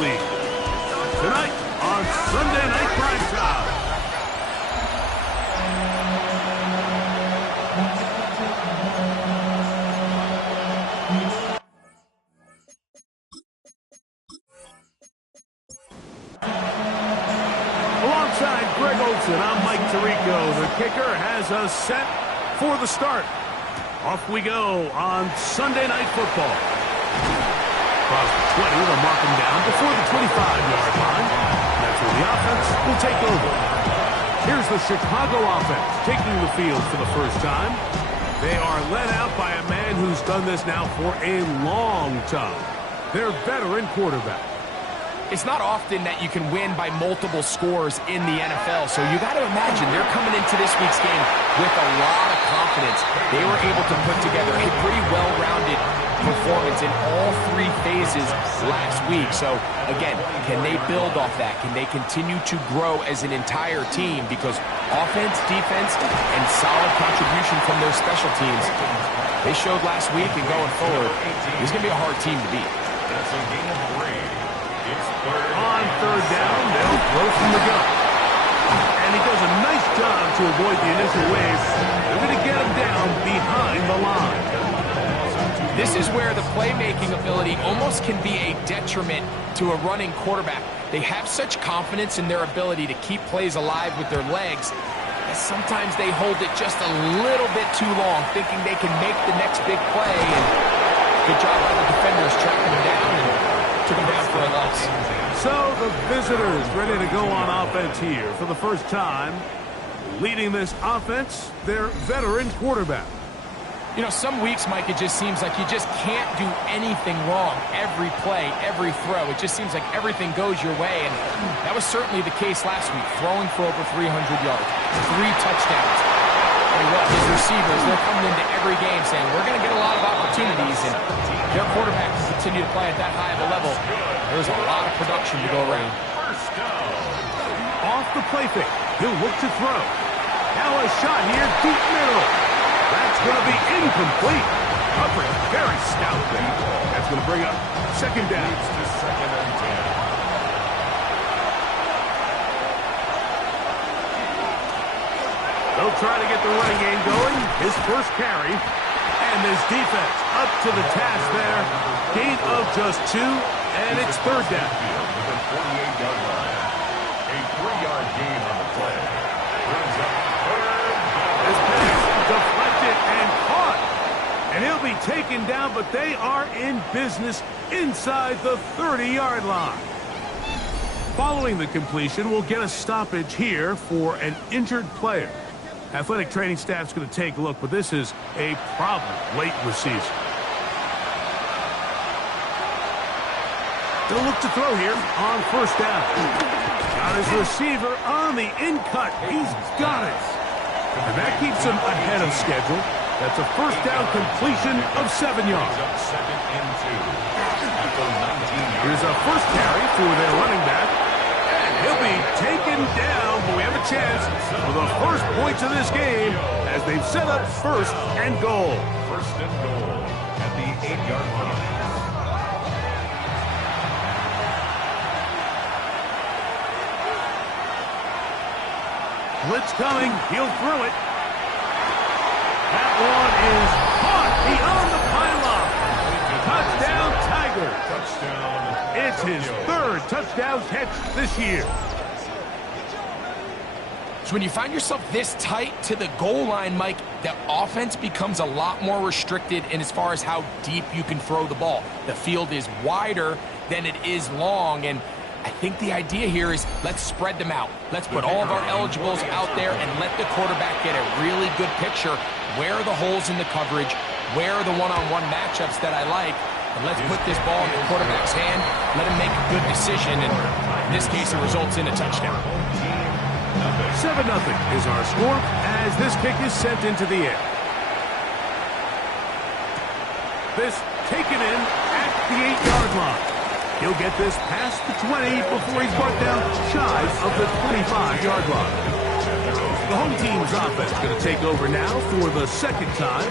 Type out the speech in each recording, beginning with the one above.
lead. Tonight on Sunday Night Primetime. Alongside Greg Olsen, I'm Mike Tirico. The kicker has us set for the start. Off we go on Sunday Night Football. Across the 20, they'll mark him down before the 25-yard line. That's where the offense will take over. Here's the Chicago offense taking the field for the first time. They are led out by a man who's done this now for a long time. Their veteran quarterback. It's not often that you can win by multiple scores in the NFL, so you got to imagine they're coming into this week's game with a lot of confidence. They were able to put together a pretty well-rounded performance in all three phases last week. So, again, can they build off that? Can they continue to grow as an entire team? Because offense, defense, and solid contribution from their special teams, they showed last week, and going forward, it's going to be a hard team to beat. That's a game of three. On third down, they'll throw from the gun. And he does a nice job to avoid the initial wave. They're going to get him down behind the line. This is where the playmaking ability almost can be a detriment to a running quarterback. They have such confidence in their ability to keep plays alive with their legs that sometimes they hold it just a little bit too long, thinking they can make the next big play. And good job by the defenders tracking him down and took him down for a loss. So the visitors ready to go on offense here for the first time. Leading this offense, their veteran quarterback. You know, some weeks, Mike, it just seems like you just can't do anything wrong. Every play, every throw, it just seems like everything goes your way. And that was certainly the case last week, throwing for over 300 yards, 3 touchdowns. And what, his receivers, they're coming into every game saying, we're going to get a lot of opportunities. And their quarterback will continue to play at that high of a level. There's a lot of production to go around. Off the play fake, he'll look to throw. Now a shot here, deep middle. That's going to be incomplete. Covering very stout there. That's going to bring up second down. Second and 10. They'll try to get the running game going. His first carry. And this defense up to the task there. Gain of just 2, and it's third down. Within 48-yard line. A 3-yard gain on the play. Brings up third. This pass deflected and caught. And he'll be taken down, but they are in business inside the 30-yard line. Following the completion, we'll get a stoppage here for an injured player. Athletic training staff's going to take a look, but this is a problem late in the season. They'll look to throw here on first down. Got his receiver on the in-cut. He's got it. And that keeps him ahead of schedule. That's a first down completion of 7 yards. Second and 2. Here's a first carry for their running back. And he'll be taken down, but we have a chance for the first points of this game as they've set up first and goal. First and goal at the 8-yard line. Blitz coming. He'll throw it. That one is caught beyond the pylon. Touchdown, Tiger. Touchdown. It's his third touchdown catch this year. So when you find yourself this tight to the goal line, Mike, the offense becomes a lot more restricted in as far as how deep you can throw the ball. The field is wider than it is long, and I think the idea here is let's spread them out. Let's put all of our eligibles out there and let the quarterback get a really good picture. Where are the holes in the coverage? Where are the one-on-one matchups that I like? And let's put this ball in the quarterback's hand. Let him make a good decision, and in this case, it results in a touchdown. 7-0 is our score as this kick is sent into the air. This taken in at the 8-yard line. He'll get this past the 20 before he's brought down shy of the 25-yard line. The home team's offense is going to take over now for the second time.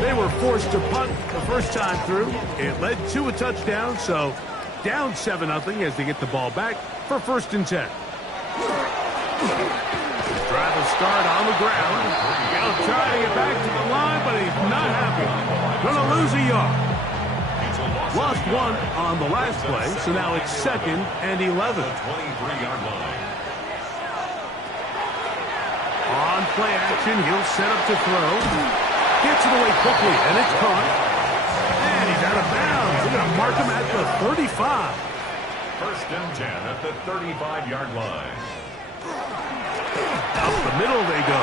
They were forced to punt the first time through. It led to a touchdown, so down 7-0 as they get the ball back for 1st and 10. Drive will start on the ground. He'll try to get back to the line, but he's not happy. Going to lose a yard. Lost 1 on the last play, so now it's 2nd and 11. 23-yard line. On play action, he'll set up to throw. Gets it away quickly, and it's caught. And he's out of bounds. They're going to mark him at the 35. 1st and 10 at the 35-yard line. Up the middle they go.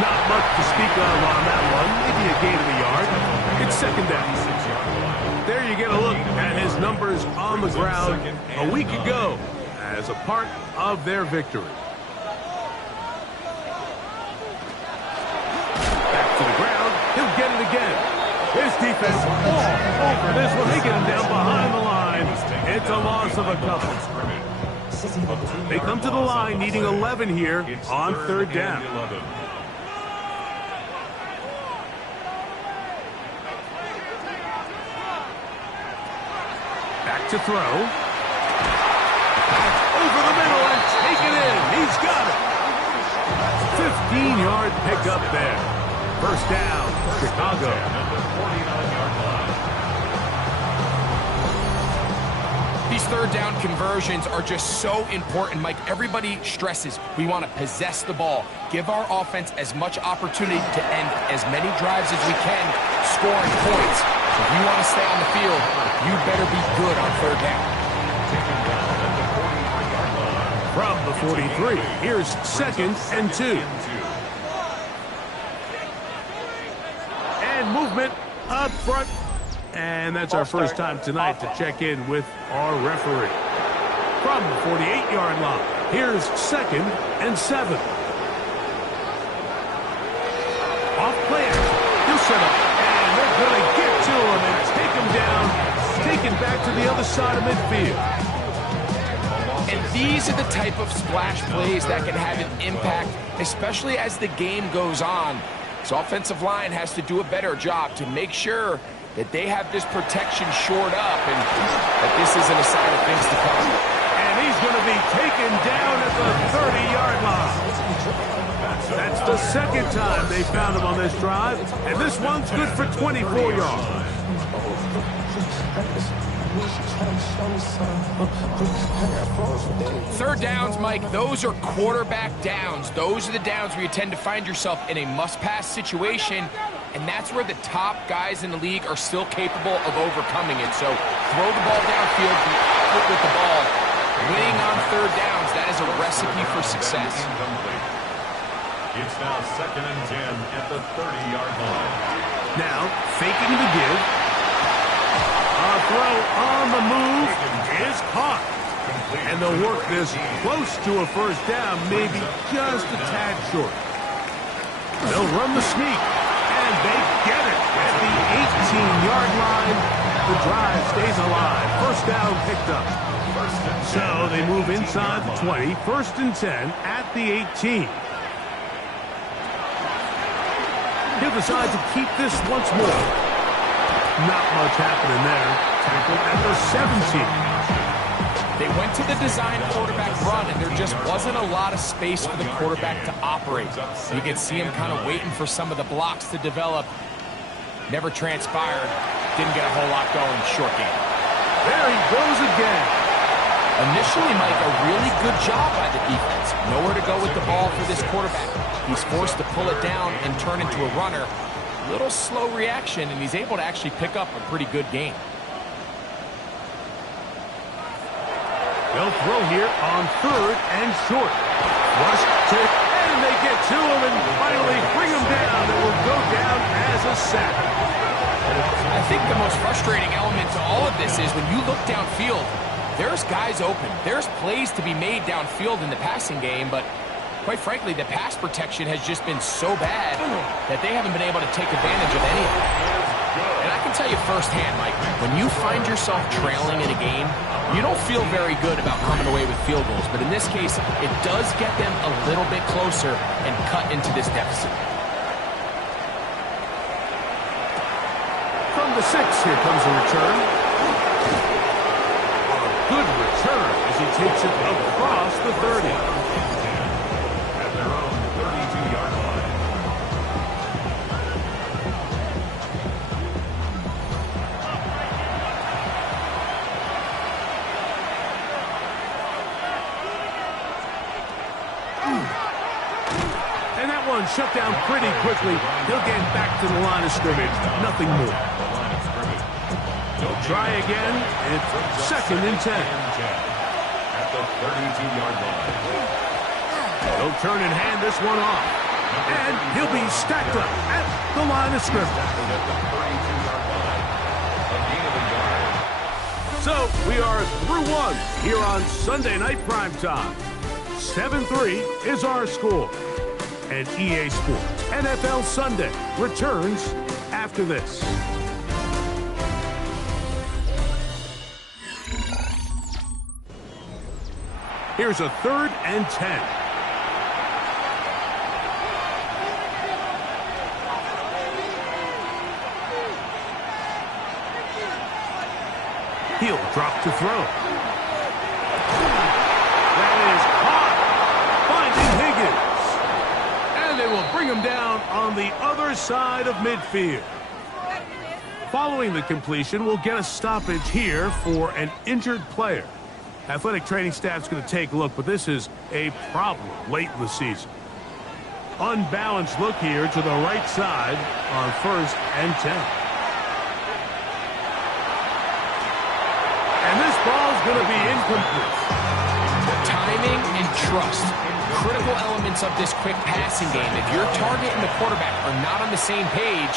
Not much to speak of on that one. Maybe a gain of a yard. It's 2nd down. There you get a look at his numbers on the ground a week ago as a part of their victory. Back to the ground. He'll get it again. His defense all over this one. They get him down behind the line. It's a loss of a couple. They come to the line needing 11 here on 3rd down. Back to throw. Over the middle and take it in. He's got it. 15-yard pickup there. 1st down, Chicago. These 3rd down conversions are just so important, Mike. Everybody stresses we want to possess the ball, give our offense as much opportunity to end as many drives as we can, scoring points. So if you want to stay on the field, you better be good on 3rd down. From the 43, here's 2nd and 2. And movement up front. And that's our first time tonight to check in with our referee. From the 48-yard line, here's 2nd and 7. Off play action. He'll set up. And they're going to get to him and take him down. Taken back to the other side of midfield. And these are the type of splash plays that can have an impact, especially as the game goes on. So offensive line has to do a better job to make sure that they have this protection shored up and that this isn't a sign of things to come. And he's going to be taken down at the 30-yard line. That's the 2nd time they found him on this drive, and this one's good for 24 yards. 3rd downs, Mike, those are quarterback downs. Those are the downs where you tend to find yourself in a must-pass situation, and that's where the top guys in the league are still capable of overcoming it. So throw the ball downfield, be accurate with the ball. Winning on 3rd downs, that is a recipe for success. It's now 2nd and 10 at the 30-yard line. Now, faking the give. A throw on the move is caught. And they'll work this close to a 1st down, maybe just a tad short. They'll run the sneak, and they get it at the 18-yard line. The drive stays alive. 1st down picked up. So they move inside the 20, 1st and 10 at the 18. He'll decide to keep this once more. Not much happening there. Tackled at the 17. They went to the design quarterback run, and there just wasn't a lot of space for the quarterback to operate. You can see him kind of waiting for some of the blocks to develop. Never transpired. Didn't get a whole lot going. Short game. There he goes again. Initially, Mike, a really good job by the defense. Nowhere to go with the ball for this quarterback. He's forced to pull it down and turn into a runner. Little slow reaction, and he's able to actually pick up a pretty good game. They'll throw here on 3rd and short. Rush to, and they get to him and finally bring him down. It will go down as a sack. I think the most frustrating element to all of this is when you look downfield, there's guys open. There's plays to be made downfield in the passing game, but quite frankly, the pass protection has just been so bad that they haven't been able to take advantage of any of it. And I can tell you firsthand, Mike, when you find yourself trailing in a game, you don't feel very good about coming away with field goals. But in this case, it does get them a little bit closer and cut into this deficit. From the 6, here comes a return. one shut down pretty quickly. He'll get back to the line of scrimmage. Nothing more. They'll try again. It's 2nd and 10. At the 32-yard line. They'll turn and hand this one off. And he'll be stacked up at the line of scrimmage. So we are through one here on Sunday Night Primetime. 7-3 is our score. And EA Sports NFL Sunday returns after this. Here's a 3rd and 10. He'll drop to throw. That is caught. Finding Higgins. And they will bring him down on the other side of midfield. Following the completion, we'll get a stoppage here for an injured player. Athletic training staff's going to take a look, but this is a problem late in the season. Unbalanced look here to the right side on 1st and 10. And this ball's going to be incomplete. Timing and trust, critical elements of this quick passing game. If your target and the quarterback are not on the same page,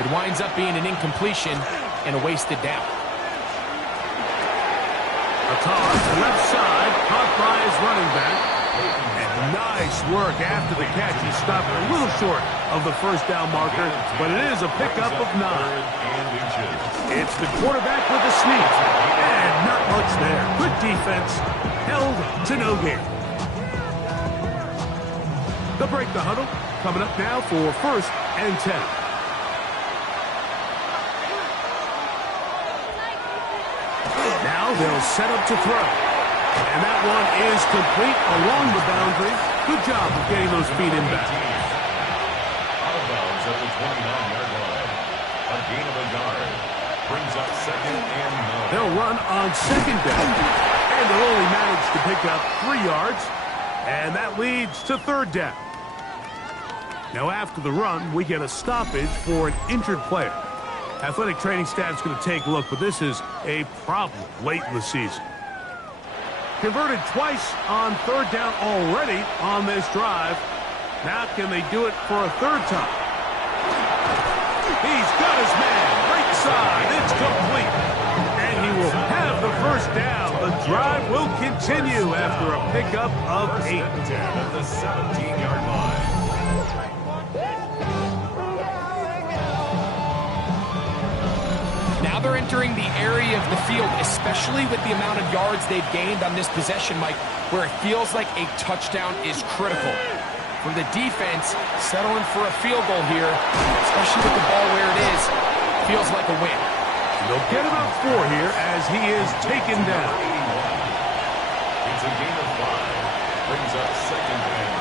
it winds up being an incompletion and a wasted down. A toss left side, caught by his running back. And nice work after the catch. He stopped a little short of the 1st down marker, but it is a pickup of 9. It's the quarterback with the sneak. And not much there. Good defense. Held to no gain. They'll break the huddle. Coming up now for 1st and 10. Now they'll set up to throw. And that one is complete along the boundary. Good job of getting those feet in back. Out of bounds at the 29-yard line. A gain of a yard. Brings up 2nd and 9. They'll run on 2nd down. And they'll only manage to pick up 3 yards. And that leads to 3rd down. Now after the run, we get a stoppage for an injured player. Athletic training staff's going to take a look, but this is a problem late in the season. Converted twice on 3rd down already on this drive. Now can they do it for a 3rd time? He's got his man. Right side. It's complete. And he will have the 1st down. The drive will continue after a pickup of 8. At the 17-yard line. Now they're entering the area of the field, especially with the amount of yards they've gained on this possession, Mike, where it feels like a touchdown is critical. For the defense, settling for a field goal here, especially with the ball where it is, feels like a win. They'll get about 4 here as he is taken down. It's a gain of 5. Brings up 2nd and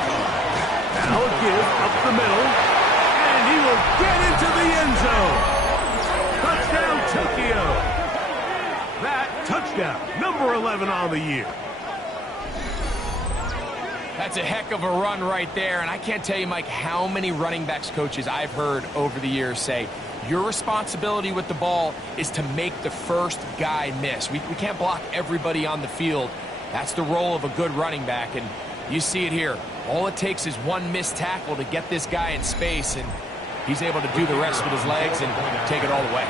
5. Now a give up the middle, and he will get into the end zone. Touchdown, Tokyo. That touchdown, number 11 on the year. That's a heck of a run right there, and I can't tell you, Mike, how many running backs coaches I've heard over the years say, your responsibility with the ball is to make the first guy miss. We can't block everybody on the field. That's the role of a good running back, and you see it here. All it takes is one missed tackle to get this guy in space, and he's able to do the rest with his legs and take it all the way.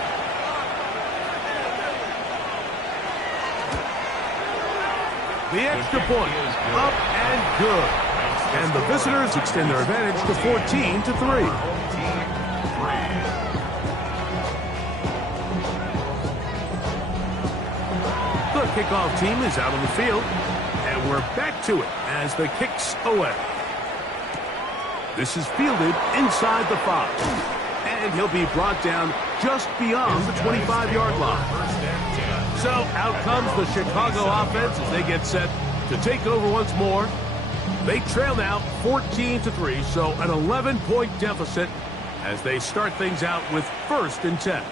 The extra point, up and good. And the visitors extend their advantage to 14-3. The kickoff team is out on the field, and we're back to it as the kick's away. This is fielded inside the 5, and he'll be brought down just beyond the 25-yard line. So out comes the Chicago offense as they get set to take over once more. They trail now 14-3, so an 11-point deficit as they start things out with 1st and 10.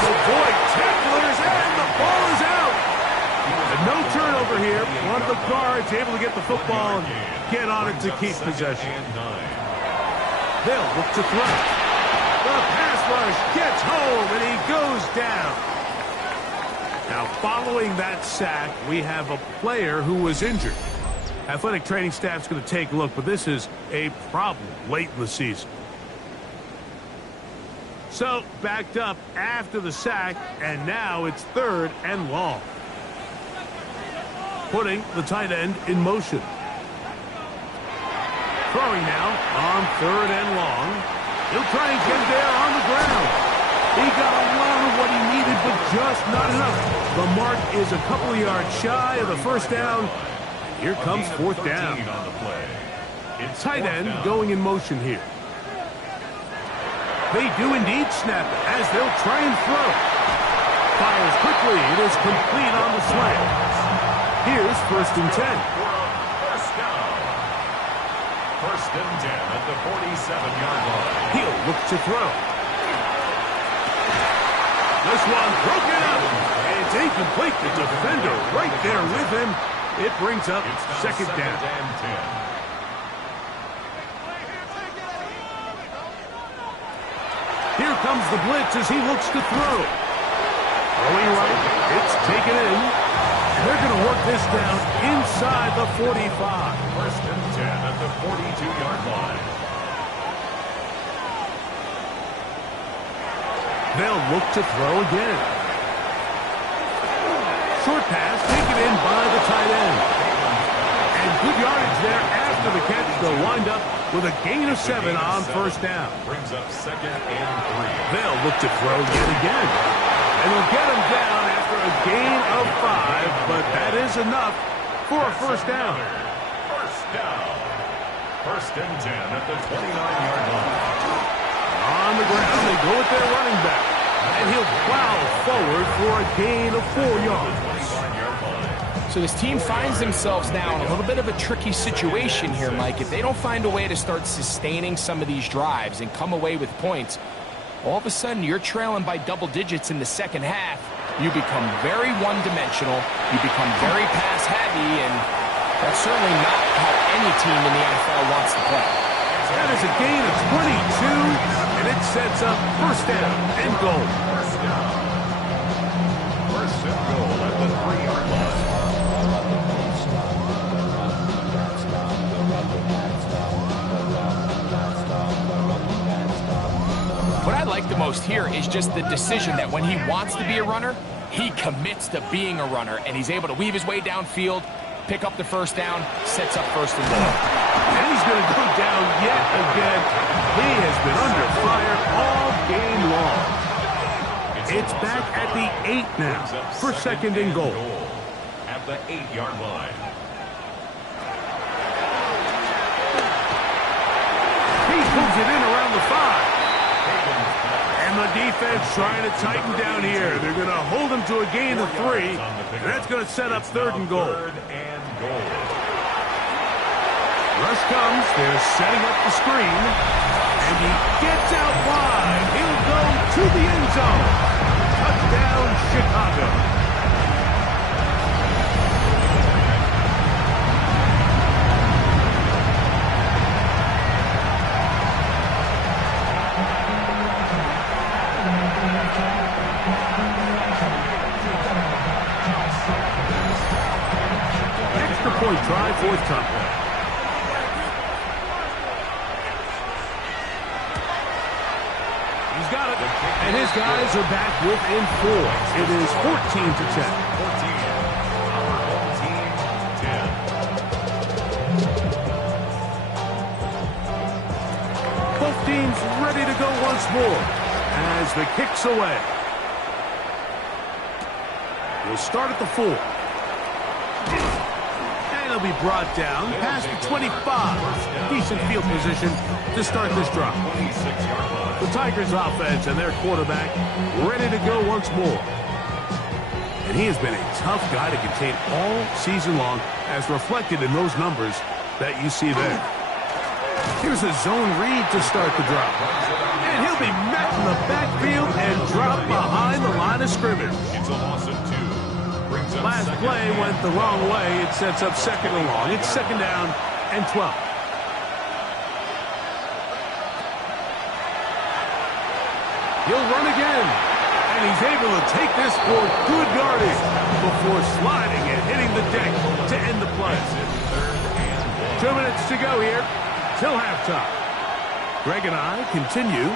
Avoid tacklers, and the ball is out. A no turnover here. One of the guards able to get the football and get on it to keep possession. They'll look to throw. The pass rush gets home, and he goes down. Now, following that sack, we have a player who was injured. Athletic training staff's going to take a look, but this is a problem late in the season. So, backed up after the sack, and now it's 3rd and long. Putting the tight end in motion. Throwing now on 3rd and long. He'll try and get there on the ground. He got a lot of what he needed, but just not enough. The mark is a couple of yards shy of the first down. Here comes 4th down. Tight end going in motion here. They do indeed snap it as they'll try and throw. Fires quickly. It is complete on the slant. Here's 1st and 10. First and 10 at the 47-yard line. He'll look to throw. This one broken up. It's incomplete. The defender right there with him. It brings up 2nd down. And 10. Here comes the blitz as he looks to throw. Throwing right. It's taken in. And they're going to work this down inside the 45. First and 10 at the 42-yard line. They'll look to throw again. Short pass taken in by the tight end. And good yardage there after the catch. They'll wind up with a gain of 7 on 1st down. Brings up 2nd and 3. They'll look to throw yet again. And they'll get him down after a gain of 5, but that is enough for a 1st down. First down. First and 10 at the 29-yard line. On the ground, they go with their running back. And he'll plow forward for a gain of 4 yards. So this team finds themselves now in a little bit of a tricky situation here, Mike. If they don't find a way to start sustaining some of these drives and come away with points, all of a sudden you're trailing by double digits in the second half. You become very one-dimensional. You become very pass-heavy, and that's certainly not how any team in the NFL wants to play. That is a gain of 22, and it sets up 1st down and goal. First down. First and goal at the 3-yard line. What I like the most here is just the decision that when he wants to be a runner, he commits to being a runner, and he's able to weave his way downfield, pick up the 1st down, sets up 1st and goal. And he's going to go down yet again. He has been under fire all game long. It's back at the 8 now for 2nd and goal. At the 8-yard line. He pulls it in around the 5. And the defense trying to tighten down here. They're going to hold him to a gain of 3. And that's going to set up 3rd and goal. Rush comes. They're setting up the screen. And he gets out wide. He'll go to the end zone. Touchdown, Chicago. Extra point try, 4th time. He's got it. And his guys are back within 4. It is 14 to 10. 14. Our home team, 10. Both teams ready to go once more as the kick's away. We'll start at the 4. And he'll be brought down past the 25. Decent field position to start this drive. 26-yard line. The Tigers offense and their quarterback ready to go once more. And he has been a tough guy to contain all season long, as reflected in those numbers that you see there. Here's a zone read to start the drive. And he'll be met in the backfield and dropped behind the line of scrimmage. It's a loss of 2. Brings Last play went the wrong way. It sets up second and long. It's second down and 12. He'll run again. And he's able to take this for good yardage before sliding and hitting the deck to end the play. 2 minutes to go here till halftime. Greg and I continue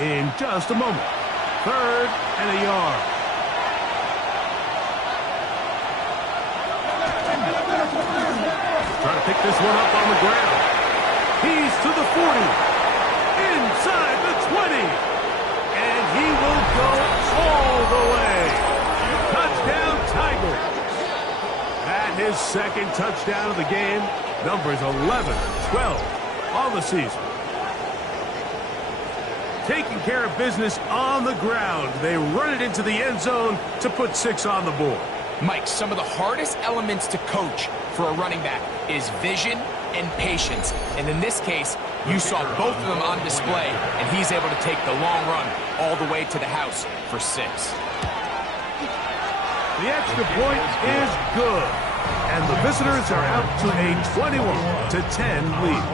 in just a moment. Third and a yard. Trying to pick this one up on the ground. He's to the 40. Inside the 20. And he will go all the way. Touchdown, Tigers. At his second touchdown of the game. Numbers 11, 12 on the season. Taking care of business on the ground. They run it into the end zone to put 6 on the board. Mike, some of the hardest elements to coach for a running back is vision and patience. And in this case, you saw both of them on display, and he's able to take the long run all the way to the house for 6. The extra point is good. And the visitors are out to a 21-10 lead.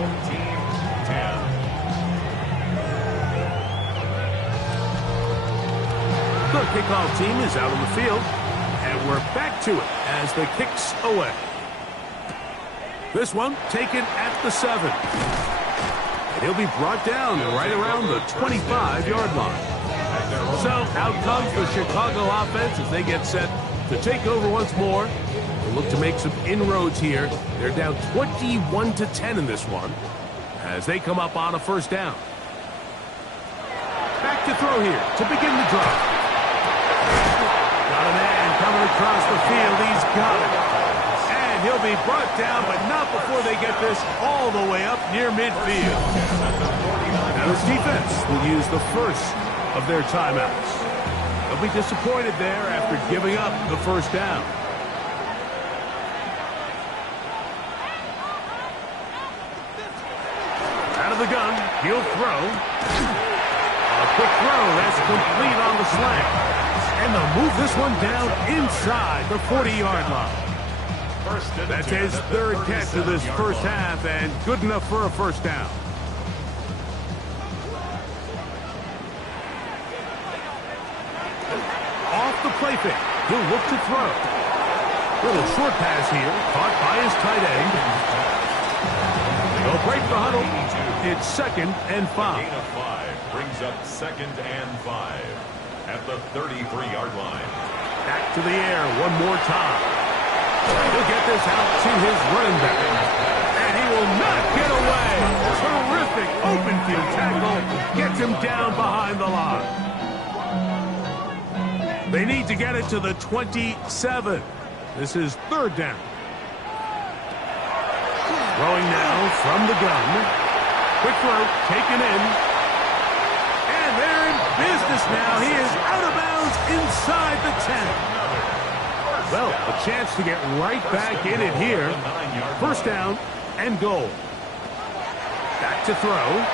The kickoff team is out on the field, and we're back to it as the kick's away. This one taken at the 7. And he'll be brought down right around the 25-yard line. So out comes the Chicago offense as they get set to take over once more. They'll look to make some inroads here. They're down 21-10 in this one as they come up on a first down. Back to throw here to begin the drive. Got a man coming across the field. He's got it. And he'll be brought down, but not before they get this all the way up near midfield. Now this defense will use the first of their timeouts. They'll be disappointed there after giving up the first down. Out of the gun, he'll throw. A quick throw, that's complete on the slant. And they'll move this one down inside the 40-yard line. That's his third catch of this first half, and good enough for a first down. Off the play fake, he'll look to throw. Little short pass here, caught by his tight end. They'll break the huddle. It's second and 5. Gain of 5 brings up second and 5 at the 33-yard line. Back to the air one more time. He'll get this out to his running back. And he will not get away. Terrific open field tackle. Gets him down behind the line. They need to get it to the 27. This is third down. Throwing now from the gun. Quick throw, taken in. And they're in business now. He is out of bounds inside the 10. Well, a chance to get right back in it here. First down and goal. Back to throw.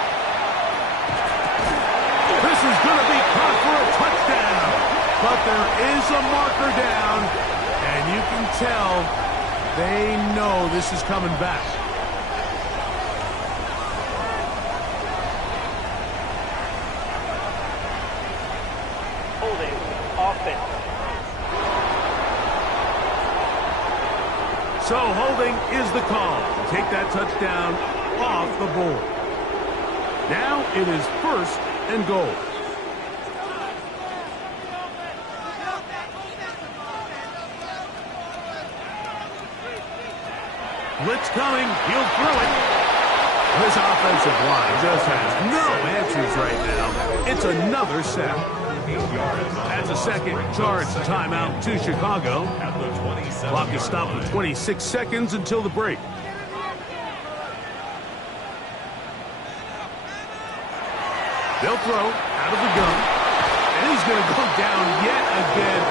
This is going to be caught for a touchdown. But there is a marker down. And you can tell they know this is coming back. Holding offense. So holding is the call. Take that touchdown off the board. Now it is first and goal. Blitz coming. He'll throw it. This offensive line just has no answers right now. It's another sack. That's a second charge timeout to Chicago. Clock is stopped with 26 seconds until the break. They'll throw out of the gun. And he's going to go down yet again.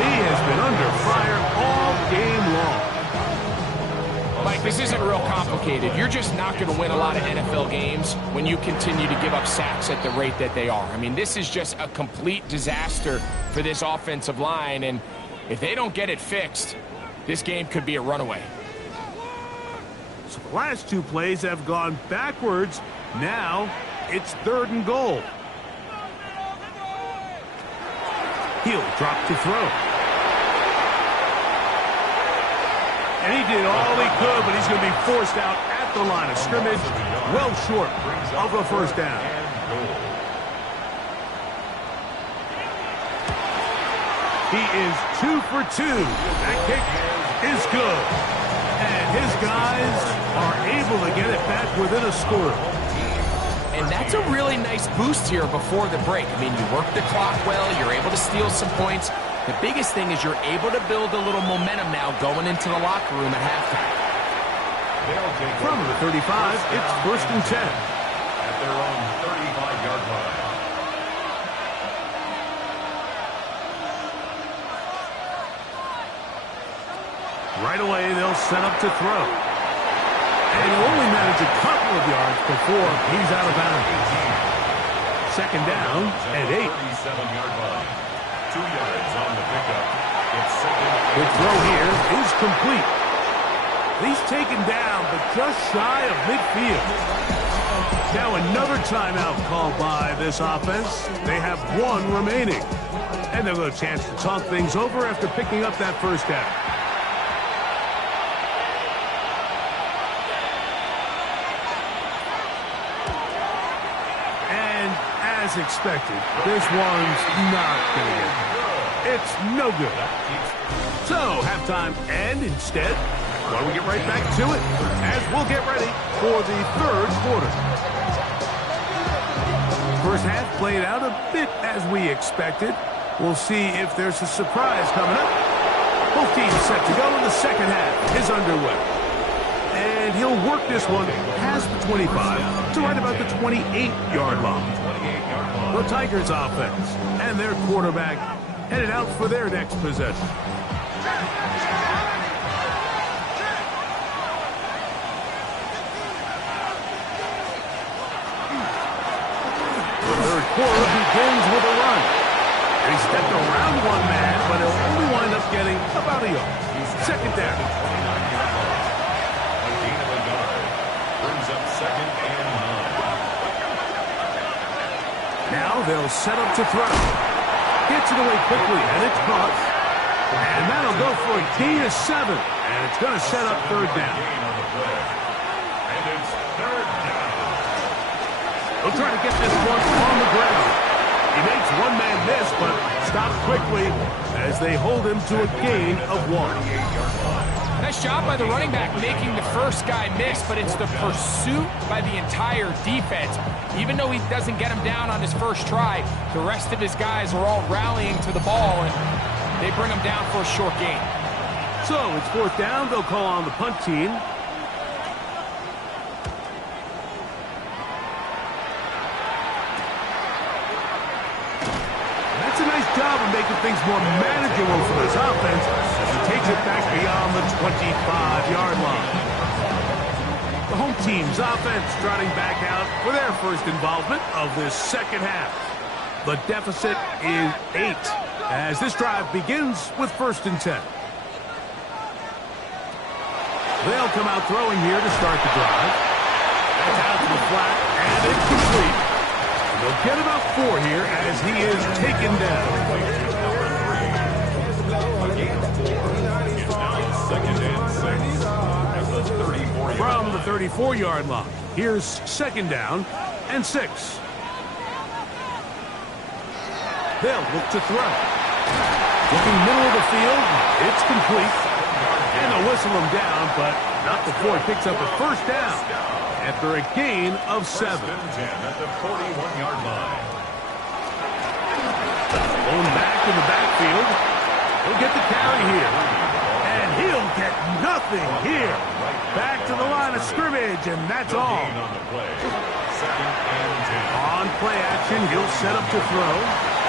He has been under fire all game long. Mike, this isn't real complicated. You're just not going to win a lot of NFL games when you continue to give up sacks at the rate that they are. I mean, this is just a complete disaster for this offensive line. And If they don't get it fixed, this game could be a runaway. So the last two plays have gone backwards. Now it's 3rd and goal. He'll drop to throw. And he did all he could, but he's going to be forced out at the line of scrimmage, well short of a first down. He is 2 for 2. That kick is good. And his guys are able to get it back within a score. And that's a really nice boost here before the break. I mean, you work the clock well, you're able to steal some points. The biggest thing is you're able to build a little momentum now going into the locker room at halftime. From the 35, it's 1st and 10. At their own 35-yard line. Right away, they'll set up to throw. And he'll only manage a couple of yards before he's out of bounds. 2nd down and 8. 37-yard line. 2 yards on the pickup. It's 2nd. The throw here is complete. He's taken down, but just shy of midfield. Now another timeout called by this offense. They have 1 remaining. And they'll get a chance to talk things over after picking up that first down. And as expected, this one's not going to get it. It's no good. So, halftime, and instead, why don't we get right back to it as we'll get ready for the 3rd quarter. First half played out a bit as we expected. We'll see if there's a surprise coming up. Both teams set to go, and the second half is underway. And he'll work this one past the 25 to right about the 28-yard line. The Tigers offense and their quarterback headed out for their next possession. The 3rd quarter begins with a run. He stepped around one man, but he'll only wind up getting about a yard. 2nd down. A gain of a yard. Brings up 2nd and 9. Now they'll set up to throw. Gets it away quickly, and it's caught. And that'll go for a gain of 7. And it's going to set up 3rd down. Gain on the play. And it's 3rd down. They'll try to get this one on the ground. He makes one man miss, but stops quickly as they hold him to a gain of 1. Nice job by the running back making the first guy miss, but it's the pursuit by the entire defense. Even though he doesn't get him down on his first try, the rest of his guys are all rallying to the ball, and they bring him down for a short gain. So it's 4th down. They'll call on the punt team. That's a nice job of making things more manageable for this offense as he takes it back beyond the 25-yard line. The home team's offense trotting back out for their first involvement of this second half. The deficit is 8 as this drive begins with 1st and 10. They'll come out throwing here to start the drive. That's out to the flat, and it's complete. They'll get about 4 here as he is taken down. It's now 2nd and 6 at the 34-yard From the 34-yard line, here's 2nd down and 6. They'll look to throw. Looking middle of the field, it's complete. And they'll whistle him down, but not before he picks up a first down after a gain of 7. 1st and 10 at the 41-yard line. Going back in the backfield. He'll get the carry here. And he'll get nothing here. Back to the line of scrimmage, and that's all. Gain on the play. 2nd and 10. On play action, he'll set up to throw.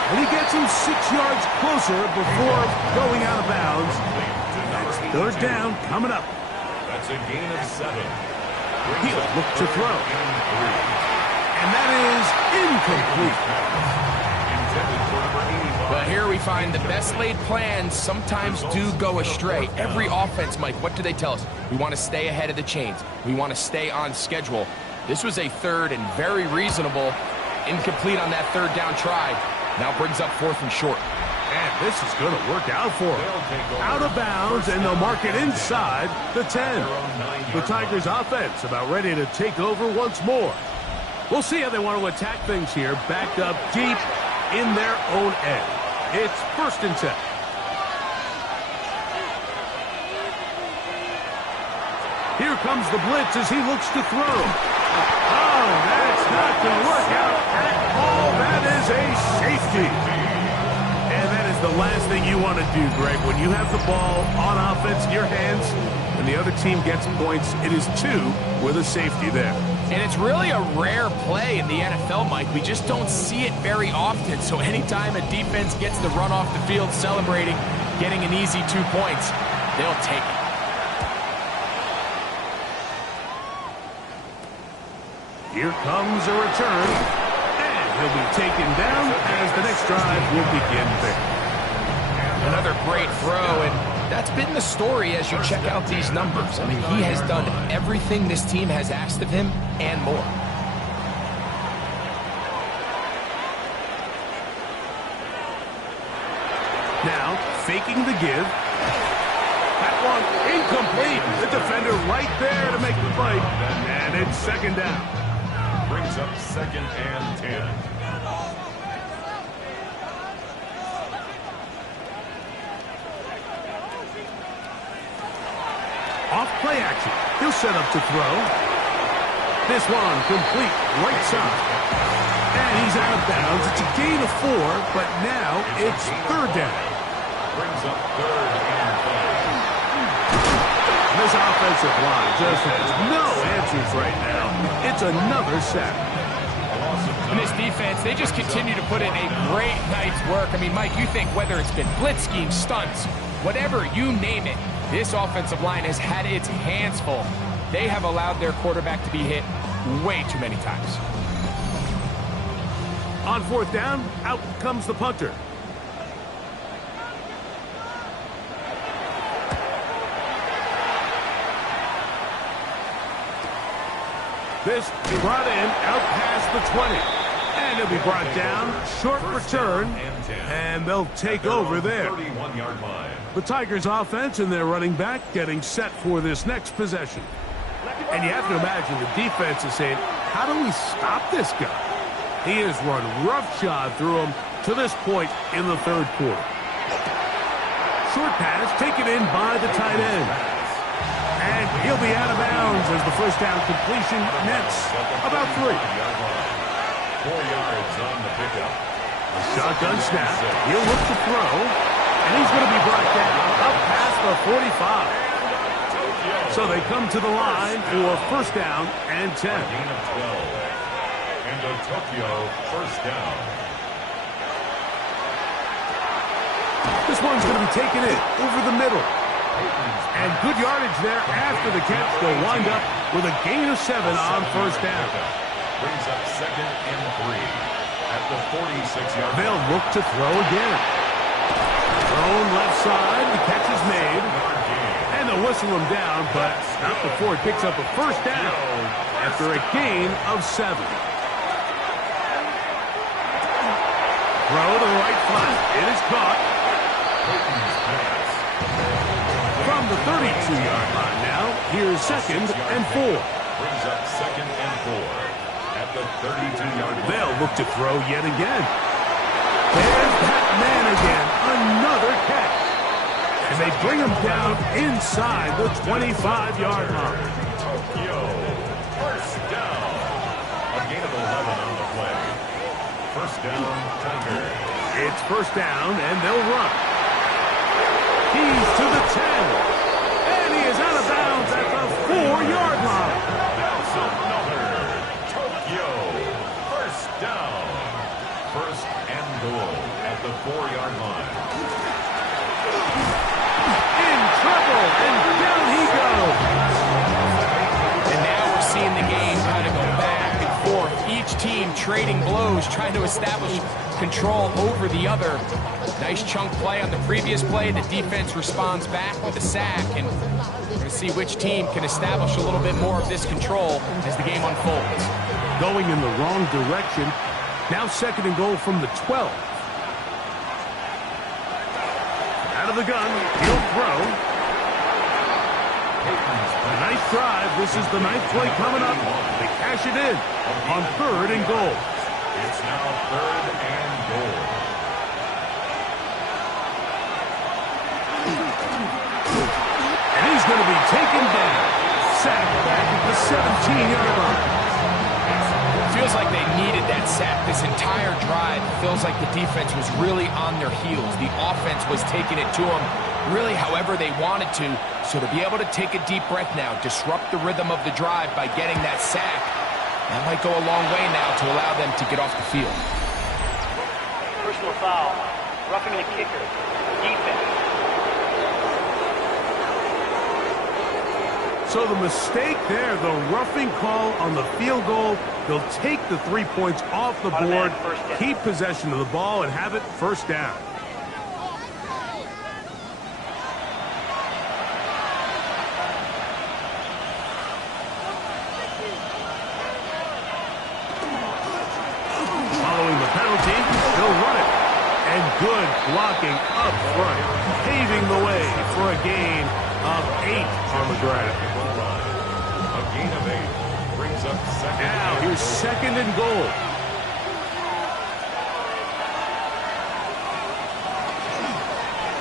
And he gets him 6 yards closer before going out of bounds. That's 3rd down coming up. That's a gain of 7. He'll look to throw. And that is incomplete. Intended for number 85. But here we find the best laid plans sometimes do go astray. Every offense, Mike, what do they tell us? We want to stay ahead of the chains. We want to stay on schedule. This was a third and very reasonable, incomplete on that third down try. Now brings up 4th and short. And this is going to work out for them. Out of bounds, and they'll mark it inside the 10. The Tigers offense about ready to take over once more. We'll see how they want to attack things here, backed up deep in their own end. It's 1st and 10. Here comes the blitz as he looks to throw. Oh, that's not going to work out at all. That is a safety. And that is the last thing you want to do, Greg. When you have the ball on offense in your hands and the other team gets points, it is 2 with a safety there. And it's really a rare play in the NFL, Mike. We just don't see it very often. So anytime a defense gets the run off the field celebrating, getting an easy 2 points, they'll take it. Here comes a return, and he'll be taken down as the next drive will begin there. Another great throw, and that's been the story as you check out these numbers. I mean, he has done everything this team has asked of him and more. Now, faking the give. That one incomplete. The defender right there to make the play, and it's 2nd down. Brings up 2nd and 10. Off play action. He'll set up to throw. This one complete right side. And he's out of bounds. It's a gain of 4, but now it's 3rd down. Brings up 3rd and 5. This offensive line just has no answers right now. It's another sack. And this defense, they just continue to put in a great night's work. I mean, Mike, you think whether it's been blitz schemes, stunts, whatever, you name it, this offensive line has had its hands full. They have allowed their quarterback to be hit way too many times. On 4th down, out comes the punter. This brought in out past the 20. And he'll be brought down. Short return. And they'll take over there. 31-yard line. The Tigers offense and their running back getting set for this next possession. And you have to imagine the defense is saying, how do we stop this guy? He has run roughshod through him to this point in the 3rd quarter. Short pass taken in by the tight end. And he'll be out of bounds as the 1st down completion nets about 3. 4 yards on the pickup. Shotgun snap. He'll look to throw. And he's going to be brought down up past the 45. So they come to the line for 1st down and 10. Gain of 12. And a Tokyo 1st down. This one's going to be taken in over the middle. And good yardage there after the catch. They'll wind up with a gain of 7 on 1st down. Brings up 2nd and 3 at the 46-yard line. They'll look to throw again. Thrown left side. The catch is made. And they'll whistle him down, but not before it picks up a 1st down after a gain of 7. Throw to the right flat. It is caught. From the 32-yard line now, here's 2nd and 4. Brings up 2nd and 4 at the 32-yard line. They'll look to throw yet again. There's that man again. Another catch. And they bring him down inside the 25-yard line. Tokyo 1st down. A gain of 11 on the play. 1st down, Tigers. It's 1st down, and they'll run. He's to the 10. And he is out of bounds at the 4-yard line. That's another Tokyo 1st down. 1st and goal at the 4-yard line. In trouble, and down he goes. And now we're seeing the game kind of go back and forth. Each team trading blows who's trying to establish control over the other. Nice chunk play on the previous play. The defense responds back with a sack, and we're going to see which team can establish a little bit more of this control as the game unfolds. Going in the wrong direction. Now 2nd and goal from the 12. Out of the gun, he'll throw. A nice drive. This is the 9th play coming up. They cash it in on 3rd and goal. It's now 3rd and goal. And he's going to be taken down. Sacked back at the 17-yard line. Feels like they needed that sack this entire drive. It feels like the defense was really on their heels. The offense was taking it to them really however they wanted to. So to be able to take a deep breath now, disrupt the rhythm of the drive by getting that sack, that might go a long way now to allow them to get off the field. Personal foul. Roughing the kicker. Defense. So the mistake there, the roughing call on the field goal, they'll take the 3 points off the board, keep possession of the ball, and have it 1st down. Following the penalty, they'll run it. And good blocking up front, paving the way for a gain of 8 on the ground. A gain of 8 brings up 2nd. Now here's 2nd and goal.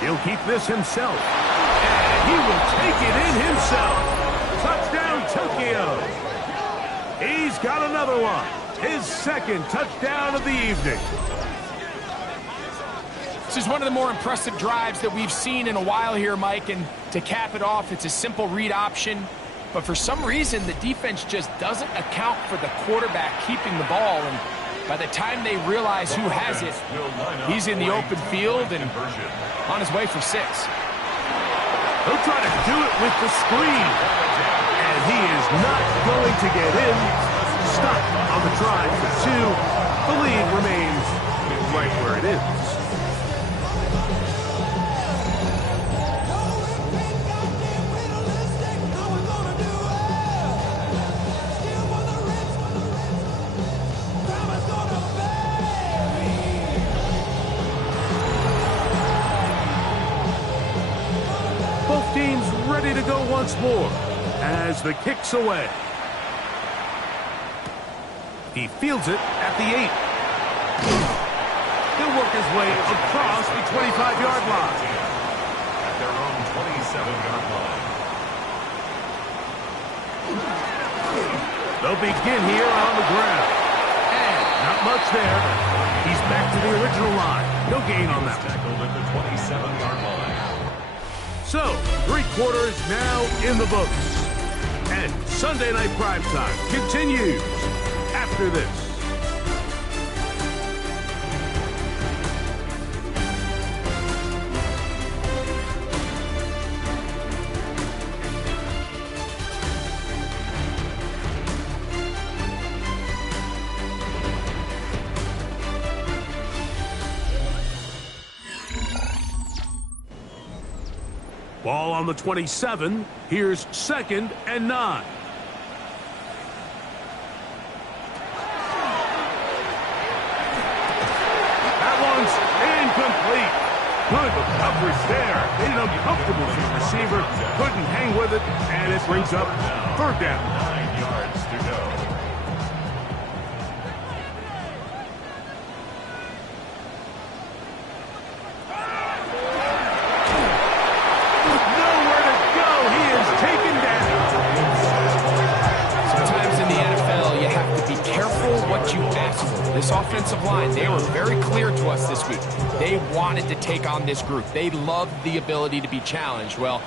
He'll keep this himself. And he will take it in himself. Touchdown, Tokyo. He's got another one. His 2nd touchdown of the evening. This is one of the more impressive drives that we've seen in a while here, Mike, and to cap it off, it's a simple read option, but for some reason, the defense just doesn't account for the quarterback keeping the ball, and by the time they realize who has it, he's in the open field and on his way for 6. He'll try to do it with the screen, and he is not going to get in. Stop on the try for 2. The lead remains right where it is. Both teams ready to go once more as the kick's away. He fields it at the 8. He'll work his way across the 25-yard line. At their own 27-yard line. They'll begin here on the ground. And not much there. He's back to the original line. No gain on that one. Tackled at the 27-yard line. So, 3 quarters now in the books. And Sunday Night Primetime continues after this. Ball on the 27. Here's 2nd and 9. That one's incomplete. Good coverage there. Made it uncomfortable for the receiver. Couldn't hang with it, and it brings up 3rd down. 9 yards to go. Nowhere to go. He is taken down. Sometimes in the NFL, you have to be careful what you ask for. This offensive line, they were very clear to us this week. They wanted to take on this group. They loved the ability to be challenged. Well,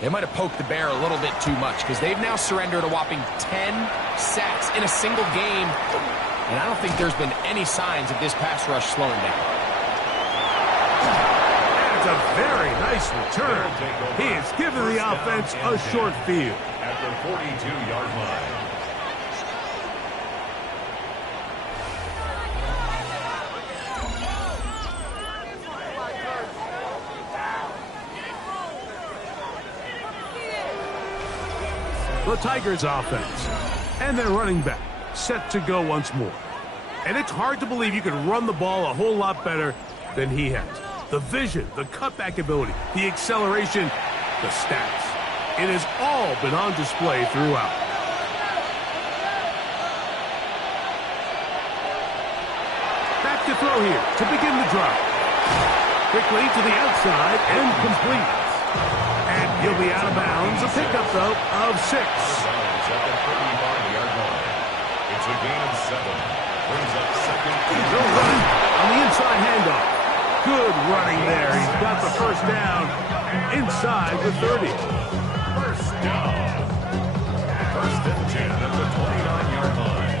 they might have poked the bear a little bit too much because they've now surrendered a whopping 10 sacks in a single game. And I don't think there's been any signs of this pass rush slowing down. That's a very nice return. He has given the offense a short field. At the 42-yard line. the Tigers offense. And their running back set to go once more. And it's hard to believe you can run the ball a whole lot better than he has. The vision, the cutback ability, the acceleration, the stats. It has all been on display throughout. Back to throw here to begin the drive. Quickly to the outside and complete. And he'll be out of bounds. A pickup, though, of 6. It's a gain of 7. Brings up second. He'll run on the inside handoff. Good running there. He's got the first down inside the 30. First down. First and 10 at the 29-yard line.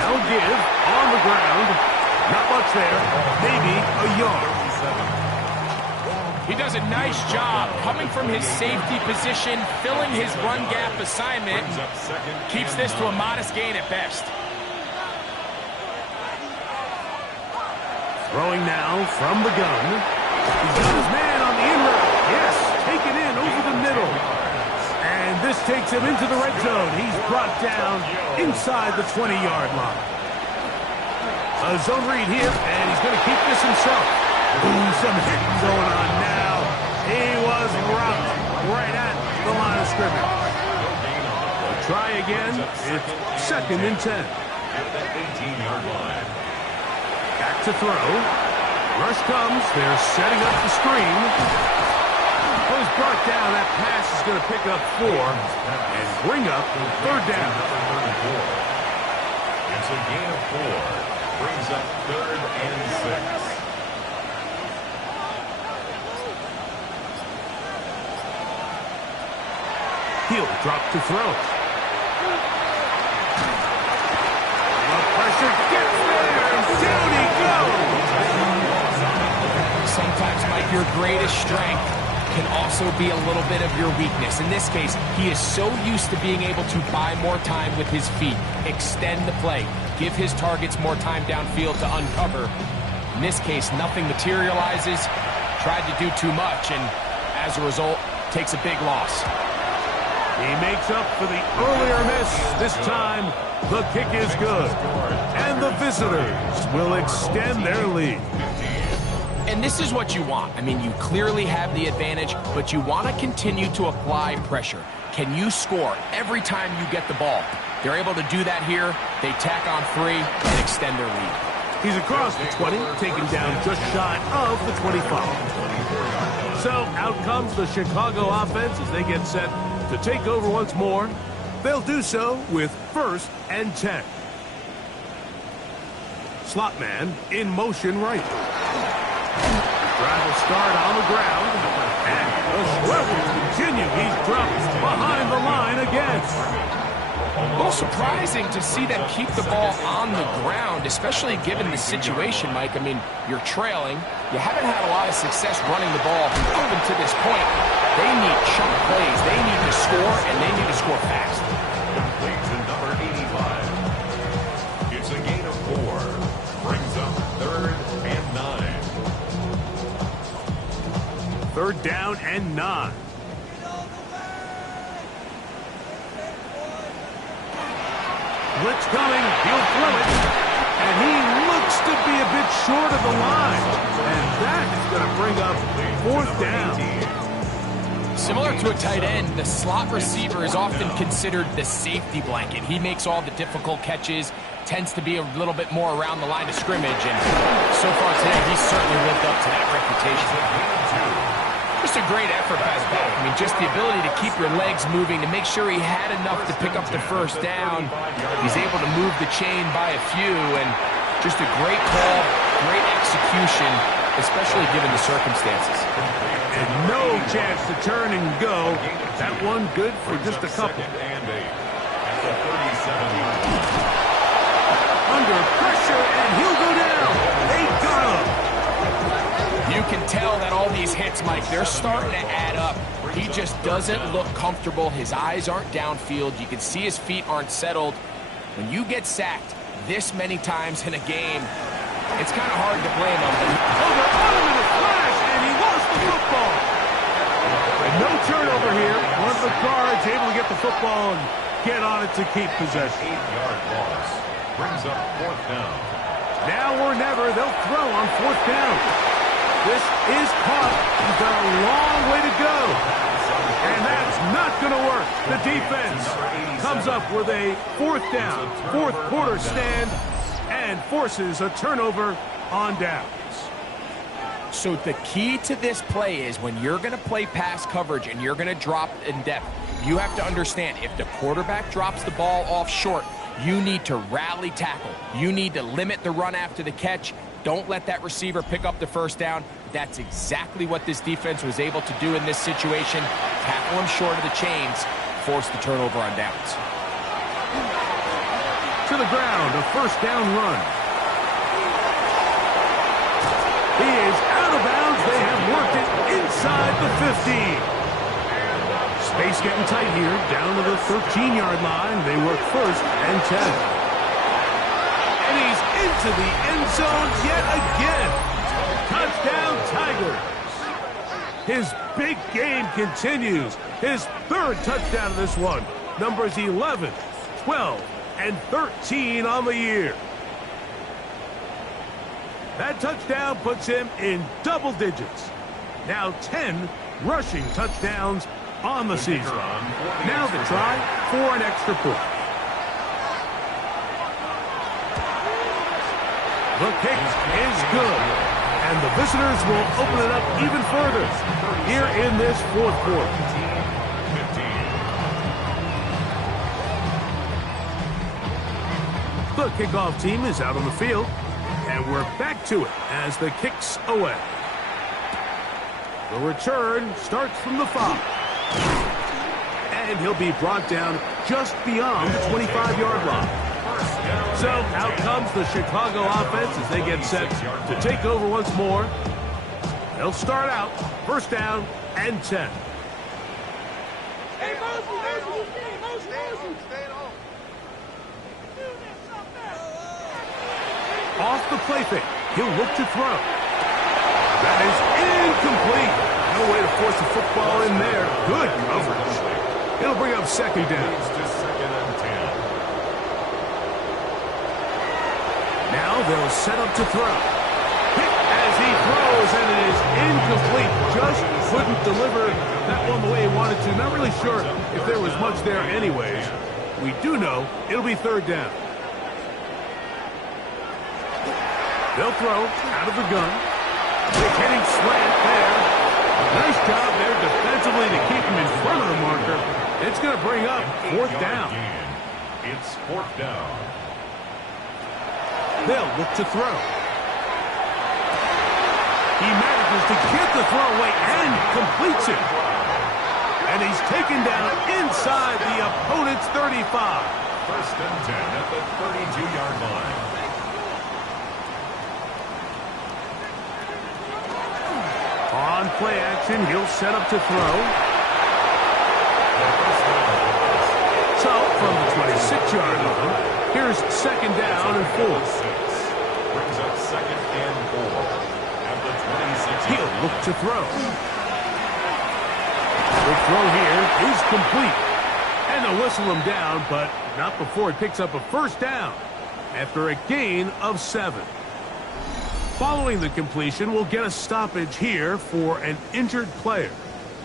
Now give on the ground. Not much there. Maybe a yard. He does a nice job coming from his safety position, filling his run gap assignment. Keeps this to a modest gain at best. Throwing now from the gun. He's got his man on the in route. Yes, taken in over the middle. And this takes him into the red zone. He's brought down inside the 20-yard line. A zone read here, and he's going to keep this himself. Ooh, some hitting going on now. He was rocked right at the line of scrimmage. We'll try again. It's second and 10. At that 18-yard line. Back to throw. Rush comes. They're setting up the screen. Well, he's brought down. That pass is going to pick up 4 and bring up third down. It's a gain of 4. Brings up third and 6. He'll drop to throw. The pressure gets there, and down he goes. Sometimes, Mike, your greatest strength can also be a little bit of your weakness. In this case, he is so used to being able to buy more time with his feet, extend the play, give his targets more time downfield to uncover. In this case, nothing materializes, tried to do too much, and as a result, takes a big loss. He makes up for the earlier miss. This time, the kick is good. And the visitors will extend their lead. And this is what you want. I mean, you clearly have the advantage, but you want to continue to apply pressure. Can you score every time you get the ball? They're able to do that here. They tack on 3 and extend their lead. He's across the 20, taken down just shy of the 25. So out comes the Chicago offense as they get set to take over once more. They'll do so with first and 10. Slot man in motion right. Drive will start on the ground. And the swivels continue. He's dropped behind the line again. A little surprising to see them keep the ball on the ground, especially given the situation, Mike. I mean, you're trailing. You haven't had a lot of success running the ball up until this point. They need chunk plays. They need to score, and they need to score fast. Complete to number 85. It's a gain of 4. Brings up third and 9. Third down and 9. Blitz coming. He'll throw it. And he looks to be a bit short of the line. And that is going to bring up fourth down. Similar to a tight end, the slot receiver is often considered the safety blanket. He makes all the difficult catches, tends to be a little bit more around the line of scrimmage, and so far today, he's certainly lived up to that reputation. Just a great effort by the back. I mean, just the ability to keep your legs moving, to make sure he had enough to pick up the first down. He's able to move the chain by a few, and just a great call, great execution, especially given the circumstances. And no chance to turn and go. That one good for just a couple. Under pressure, and he'll go down. They got him. You can tell that all these hits, Mike, they're starting to add up. He just doesn't look comfortable. His eyes aren't downfield. You can see his feet aren't settled. When you get sacked this many times in a game, It's kind of hard to blame him. Over on him in a flash, and he lost the football. And no turnover here. One of the guards able to get the football and get on it to keep possession. 8-yard loss brings up 4th down. Now or never, they'll throw on 4th down. This is caught. He's got a long way to go. And that's not going to work. The defense comes up with a 4th down, 4th quarter stand, and forces a turnover on downs. So the key to this play is when you're going to play pass coverage and you're going to drop in depth, you have to understand if the quarterback drops the ball off short, you need to rally tackle. You need to limit the run after the catch. Don't let that receiver pick up the 1st down. That's exactly what this defense was able to do in this situation. Tackle him short of the chains, force the turnover on downs. To the ground, a 1st down run. He is out of bounds. They have worked it inside the 15. Space getting tight here, down to the 13-yard line. They work 1st and 10. And he's into the end zone yet again. Touchdown, Tigers. His big game continues. His 3rd touchdown of this one. Numbers 11, 12, and 13 on the year. That touchdown puts him in double digits. Now 10 rushing touchdowns on the season. Now the try for an extra point. The kick is good. And the visitors will open it up even further here in this 4th quarter. 15. The kickoff team is out on the field, and we're back to it as the kick's away. The return starts from the 5. And he'll be brought down just beyond the 25-yard line. So out comes the Chicago offense as they get set to take over once more. They'll start out 1st down and 10. Off the play fake, he'll look to throw. That is incomplete. No way to force the football in there. Good coverage. It'll bring up 2nd down. Now they'll set up to throw. Hit as he throws, and it is incomplete. Just couldn't deliver that one the way he wanted to. Not really sure if there was much there anyways. We do know it'll be 3rd down. They'll throw out of the gun. Big hitting slant there. Nice job there defensively to keep him in front of the marker. It's going to bring up 4th down. It's 4th down. They'll look to throw. He manages to get the throw away and completes it. And he's taken down inside the opponent's 35. 1st and 10 at the 32-yard line. On play action, he'll set up to throw. So from the 26-yard line, here's 2nd down and 4. Brings up 2nd and 4 at the 26. He'll look to throw. The throw here is complete. And they'll whistle him down, but not before he picks up a 1st down after a gain of 7. Following the completion, we'll get a stoppage here for an injured player.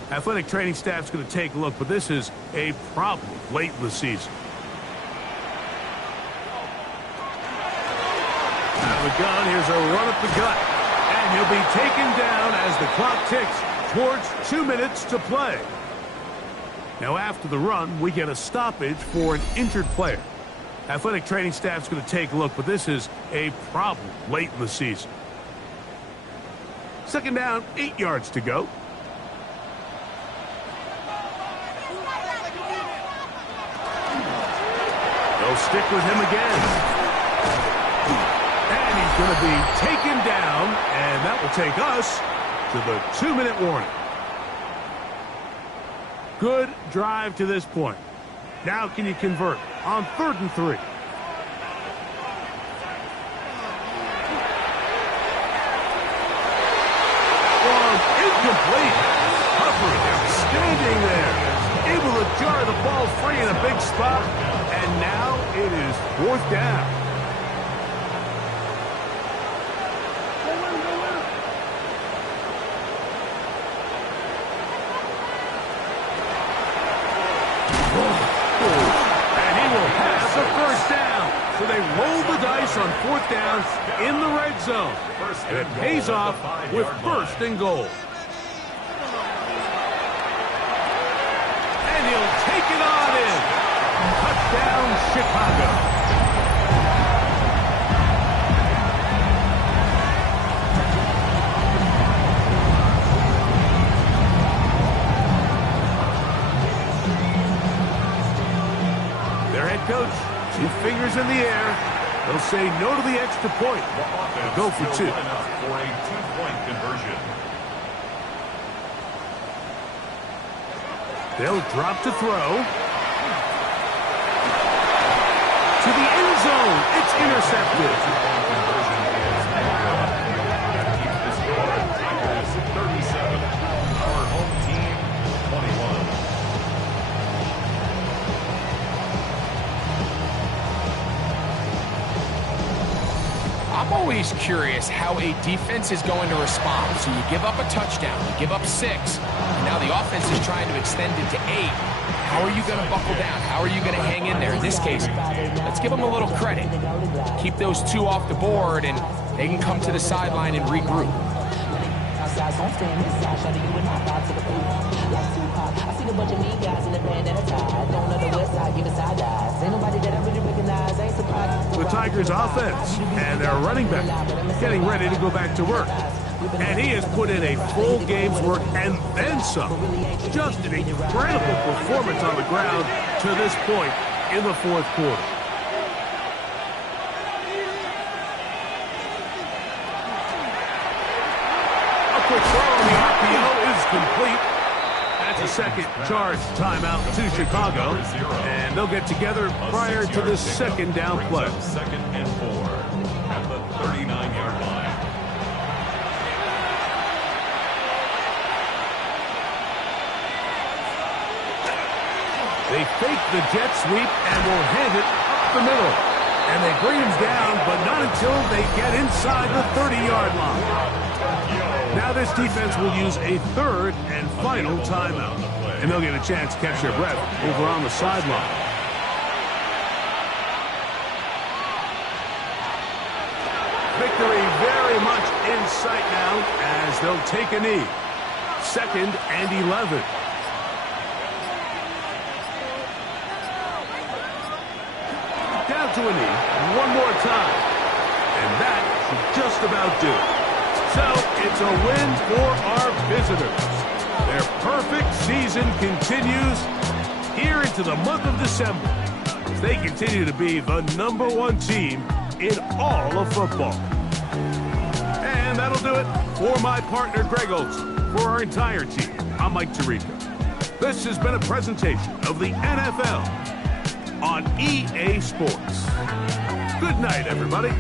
Athletic training staff's going to take a look, but this is a problem late in the season. Out of the gun, here's a run up the gut. And he'll be taken down as the clock ticks towards 2 minutes to play. Now after the run, we get a stoppage for an injured player. Athletic training staff's going to take a look, but this is a problem late in the season. 2nd down, 8 yards to go. They'll stick with him again. And he's going to be taken down, and that will take us to the 2-minute warning. Good drive to this point. Now can you convert on 3rd and 3? Complete. Humphrey outstanding there. Able to jar the ball free in a big spot. And now it is 4th down. And he will have the 1st down. So they roll the dice on 4th down in the red zone. And it pays off with 1st and goal. And he'll take it on in. Touchdown, Chicago. Their head coach, 2 fingers in the air. They'll say no to the extra point. Go for 2. For a 2-point conversion. They'll drop to throw. To the end zone. It's intercepted. 2-point conversion is good. That keeps the score. Tigers 37. Our home team 21. I'm always curious how a defense is going to respond. So you give up a touchdown, you give up 6, and now the offense is trying to extend it to 8. How are you going to buckle down? How are you going to hang in there? In this case, let's give them a little credit. Keep those 2 off the board, and they can come to the sideline and regroup. The Tigers offense and their running back getting ready to go back to work. And he has put in a full game's work and then some. Just an incredible performance on the ground to this point in the 4th quarter. A quick throw on the RPO is complete. That's a second charge timeout to Chicago. And they'll get together prior to the 2nd down play. 2nd and 4 at the 39-yard line. They fake the jet sweep and will hand it up the middle. And they bring him down, but not until they get inside the 30-yard line. Now this defense will use a 3rd and final timeout. And they'll get a chance to catch their breath over on the sideline. Victory very much in sight now as they'll take a knee. 2nd and 11. Down to a knee one more time. And that should just about do it. So it's a win for our visitors. Their perfect season continues here into the month of December. They continue to be the #1 team in all of football. And that'll do it for my partner, Greg Olson. For our entire team, I'm Mike Tirico. This has been a presentation of the NFL on EA Sports. Good night, everybody.